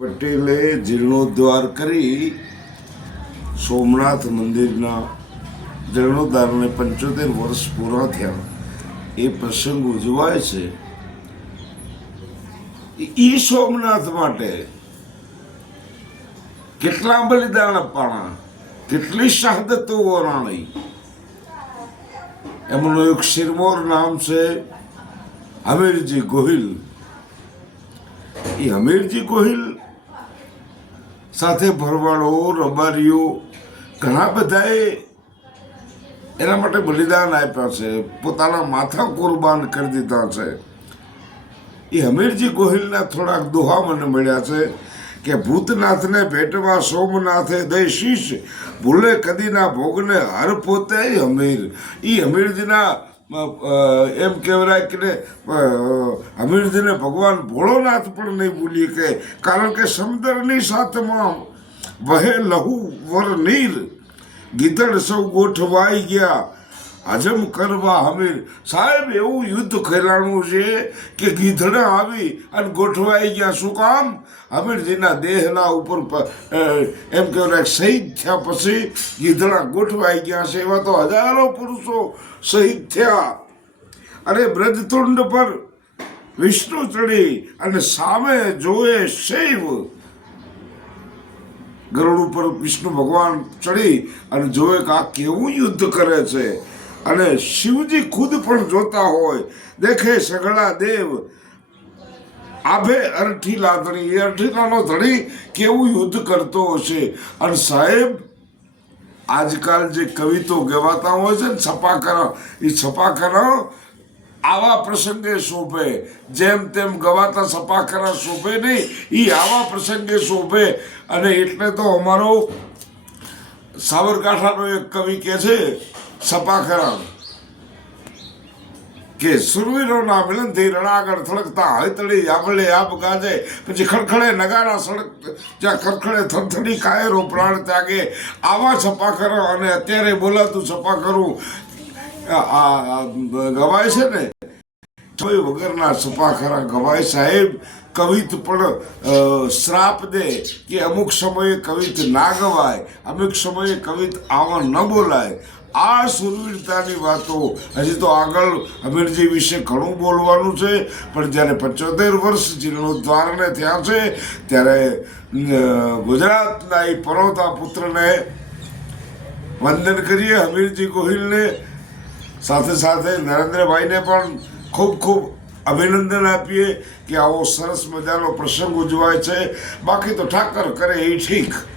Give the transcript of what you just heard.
પટેલે જીર્ણોદ્ધાર કરી સોમનાથ મંદિરના જીર્ણોદ્ધારને 75 વર્ષ પૂરા થયા. એ પ્રસંગ ઉજવાય છે. ઈ સોમનાથ માટે કેટલા બલિદાન અપાણા, કેટલી શહાદતો વરાણી. એમનું એક શિરમોર નામ છે હમીરજી ગોહિલ. એ હમીરજી ગોહિલ સાથે ભરવાડો, રબારીઓ ઘણા બધાએ એના માટે બલિદાન આપ્યા છે, પોતાના માથા કુરબાન કરી દીધા છે. એ હમીરજી ગોહિલના થોડાક દોહા મને મળ્યા છે કે ભૂતનાથને ભેટવા સોમનાથે દઈ શીશ, ભૂલે કદીના ભોગને હર પોતે હમીર. એ હમીરજીના એમ કહેવાય કે હમીરજીને ભગવાન ભોળોનાથ પણ નહીં ભૂલી કે, કારણ કે સમુદ્રની સાથમાં વહે લહુ વર નીર, ગીધડ સૌ ગોઠવાઈ ગયા હજમ કરવા હમીર. સાહેબ એવું યુદ્ધ ખેલાણું છે કે ગીધડ આવી અને ગોઠવાઈ ગયા. શું કામ? હમીરજીના દેહના ઉપર એમ કહેવાય શહીદ થયા પછી ગીધડા ગોઠવાઈ ગયા છે. એવા તો હજારો પુરુષો શહીદ થયા. અને બ્રજતુંડ પર વિષ્ણુ ચડી અને સામે જોયે શૈવ. ગરુડ ઉપર વિષ્ણુ ભગવાન ચડી અને જોયે કે આ કેવું યુદ્ધ કરે છે. અને શિવજી ખુદ પણ જોતા હોય, દેખે સઘળા દેવ આભે અરઠી લાદણી. એ અરઠીલાનો ધણી કેવું યુદ્ધ કરતો હશે. અને સાહેબ આજકાલ જે કવિતો ગવાતા હોય છે ને છપાખરા, એ છપાખરા આવા પ્રસંગે શોભે. જેમ તેમ ગવાતા છપાખરા શોભે નહીં, એ આવા પ્રસંગે શોભે. અને એટલે તો અમારો સાબરકાંઠાનો એક કવિ કહે છે છપાખરા કે સુરવીરોના મિલનથી રણાગળ થળકતા હૈતળી આંબળે આપ ગાજે, પછી ખડખડે નગારા સડક જ્યાં ખડખડે થરથડી કાયરો પ્રાણ ત્યાગે. આવા છપાખરા. અને અત્યારે બોલાતું છપાખરું ગવાય છે ને, વગરના છપાખરા ગવાય. સાહેબ કવિત પણ શ્રાપ દે કે અમુક સમયે કવિત ના ગવાય, અમુક સમયે કવિત આવા ન બોલાય. આ સુરવીરતાની વાતો. હજી તો આગળ હમીરજી વિશે ઘણું બોલવાનું છે, પણ જ્યારે 75 વર્ષ જીર્ણોદ્ધારને થયા છે ત્યારે ગુજરાતના એ પરોતા પુત્રને વંદન કરીએ, હમીરજી ગોહિલને. સાથે સાથે નરેન્દ્રભાઈને પણ ખૂબ ખૂબ અભિનંદન આપીએ કે આવો સરસ મજાનો પ્રસંગ ઉજવાય છે. બાકી તો ઠાકર કરે એ ઠીક.